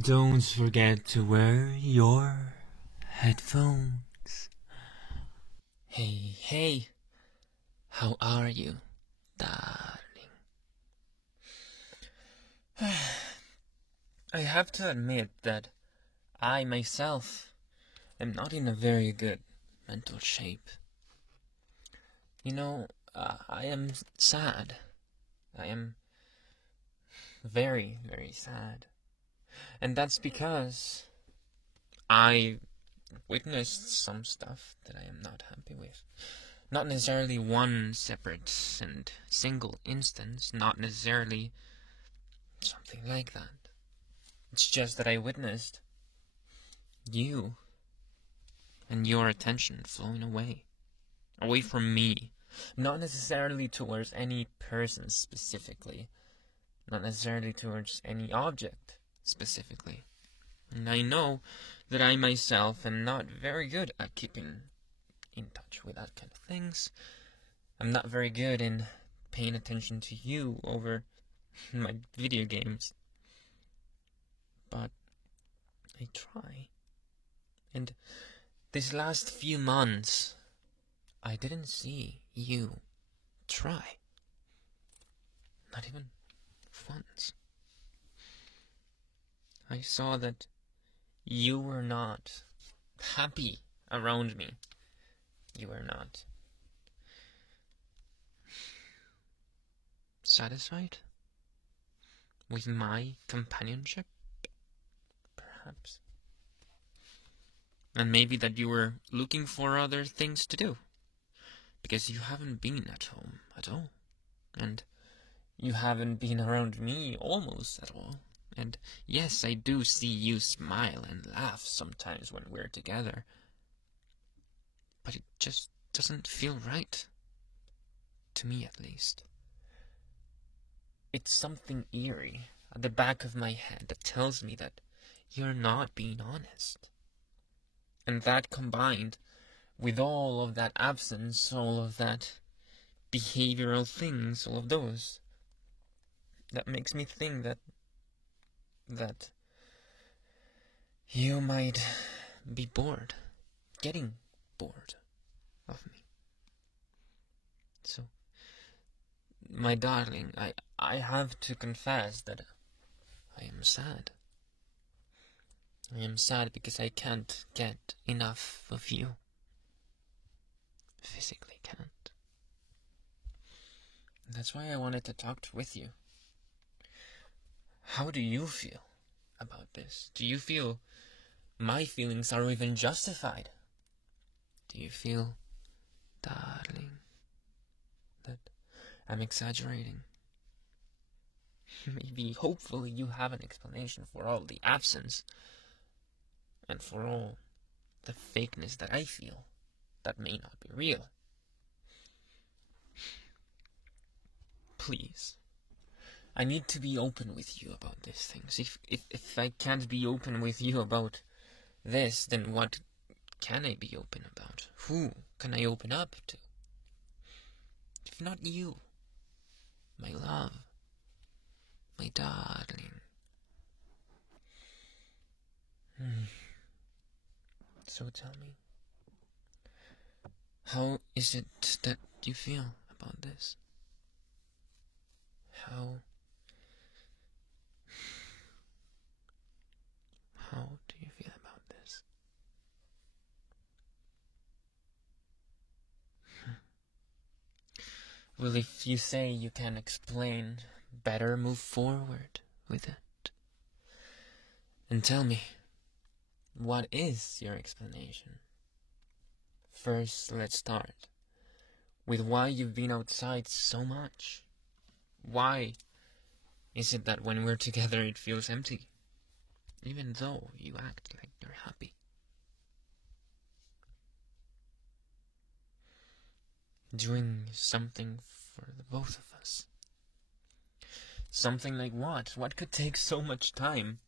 Don't forget to wear your headphones. Hey, how are you, darling? I have to admit that I myself am not in a very good mental shape. I am sad. I am very, very sad. And that's because I witnessed some stuff that I am not happy with. Not necessarily one separate and single instance, not necessarily something like that. It's just that I witnessed you and your attention flowing away from me. Not necessarily towards any person specifically, not necessarily towards any object specifically. And I know that I myself am not very good at keeping in touch with that kind of things. I'm not very good in paying attention to you over my video games. But I try. And these last few months, I didn't see you try. Not even once. I saw that you were not happy around me. You were not satisfied with my companionship, perhaps. And maybe that you were looking for other things to do, because you haven't been at home at all, and you haven't been around me almost at all. And yes, I do see you smile and laugh sometimes when we're together, but it just doesn't feel right. To me, at least. It's something eerie at the back of my head that tells me that you're not being honest. And that combined with all of that absence, all of that behavioral things, all of those, that makes me think that you might be bored, getting bored of me. So, my darling, I have to confess that I am sad. I am sad because I can't get enough of you. Physically can't. And that's why I wanted to talk with you. How do you feel about this? Do you feel my feelings are even justified? Do you feel, darling, that I'm exaggerating? Maybe, hopefully, you have an explanation for all the absence and for all the fakeness that I feel that may not be real. Please. I need to be open with you about these things. If I can't be open with you about this, then what can I be open about? Who can I open up to? If not you, my love, my darling. So tell me, how is it that you feel about this? How do you feel about this? Well, if you say you can explain, better move forward with it. And tell me, what is your explanation? First, let's start with why you've been outside so much. Why is it that when we're together it feels empty, even though you act like you're happy? Doing something for the both of us. Something like what? What could take so much time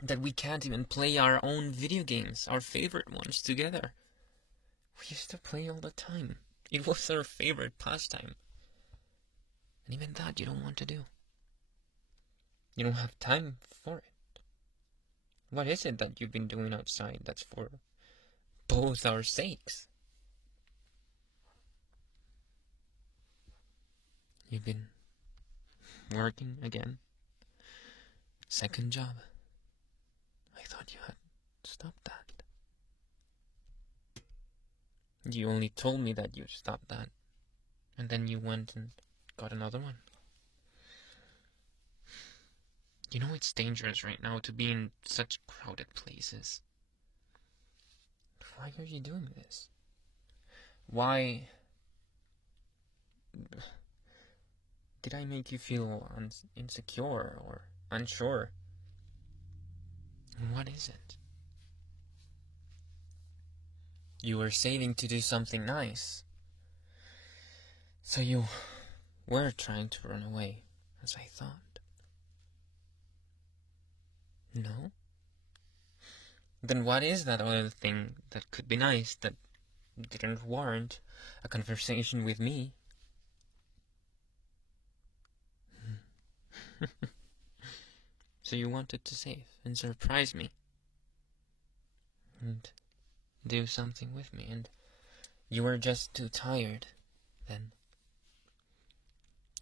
that we can't even play our own video games, our favorite ones, together? We used to play all the time. It was our favorite pastime. And even that you don't want to do. You don't have time for it. What is it that you've been doing outside that's for both our sakes? You've been working again? Second job? I thought you had stopped that. You only told me that you'd stopped that, and then you went and got another one. You know it's dangerous right now to be in such crowded places. Why are you doing this? Why did I make you feel insecure or unsure? What is it? You were saving to do something nice, so you were trying to run away, as I thought. No? Then what is that other thing that could be nice that didn't warrant a conversation with me? So you wanted to save and surprise me and do something with me, and you were just too tired then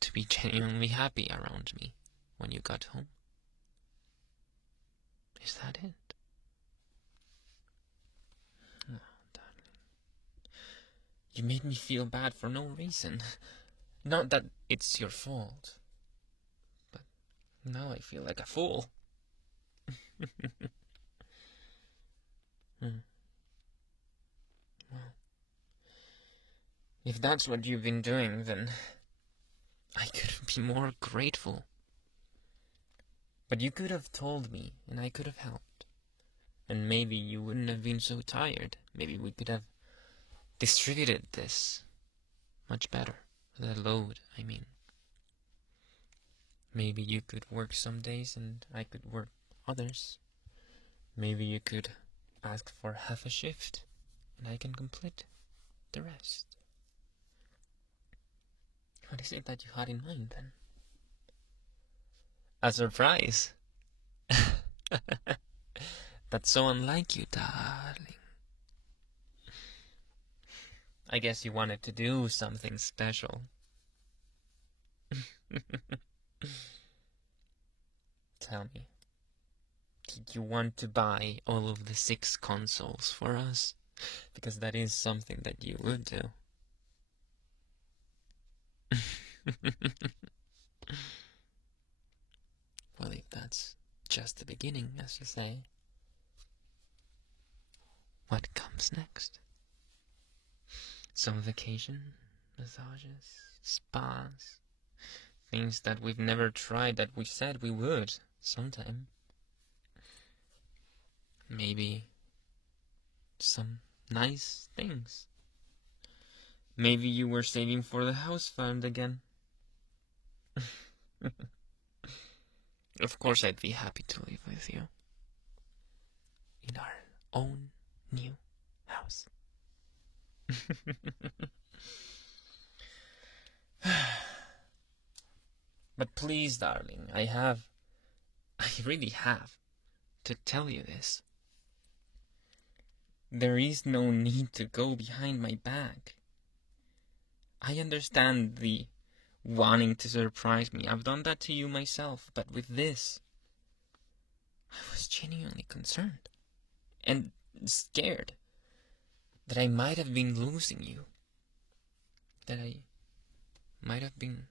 to be genuinely happy around me when you got home. Is that it? Oh, darling. You made me feel bad for no reason. Not that it's your fault, but now I feel like a fool. Well, if that's what you've been doing, then I couldn't be more grateful. But you could have told me, and I could have helped. And maybe you wouldn't have been so tired. Maybe we could have distributed this much better. The load, I mean. Maybe you could work some days and I could work others. Maybe you could ask for half a shift and I can complete the rest. What is it that you had in mind then? A surprise? That's so unlike you, darling. I guess you wanted to do something special. Tell me, did you want to buy all of the 6 consoles for us? Because that is something that you would do. Well, if that's just the beginning, as you say, what comes next? Some vacation, massages, spas, things that we've never tried that we said we would sometime. Maybe some nice things. Maybe you were saving for the house fund again. Of course I'd be happy to live with you in our own new house. But please, darling, I really have to tell you this. There is no need to go behind my back. I understand the wanting to surprise me. I've done that to you myself, but with this, I was genuinely concerned and scared that I might have been losing you, that I might have been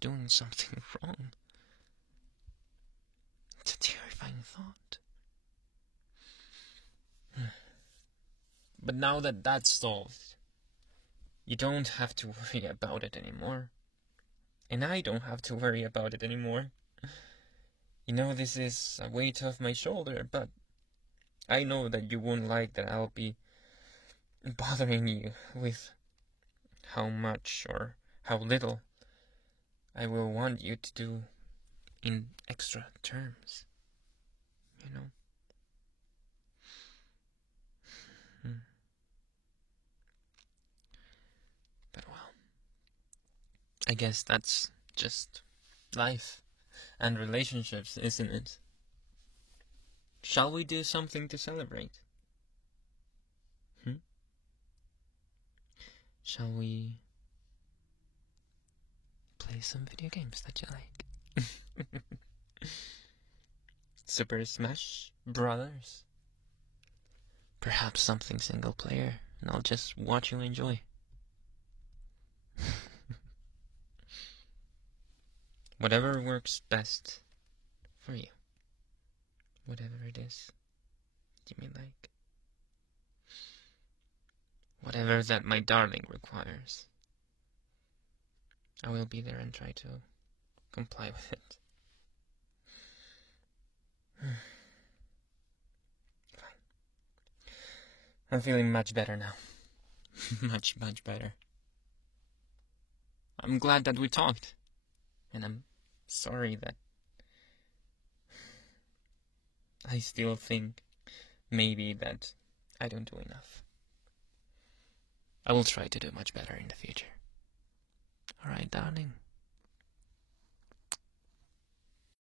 doing something wrong. It's a terrifying thought. But now that that's solved, you don't have to worry about it anymore. And I don't have to worry about it anymore. You know, this is a weight off my shoulder, but I know that you won't like that I'll be bothering you with how much or how little I will want you to do in extra terms. You know? But well, I guess that's just life and relationships, isn't it? Shall we do something to celebrate? Shall we play some video games that you like? Super Smash Brothers. Perhaps something single player, and I'll just watch you enjoy. Whatever works best for you. Whatever it is you may like. Whatever that my darling requires. I will be there and try to comply with it. Fine. I'm feeling much better now. much better. I'm glad that we talked. And I'm sorry that I still think maybe that I don't do enough. I will try to do much better in the future. Alright, darling.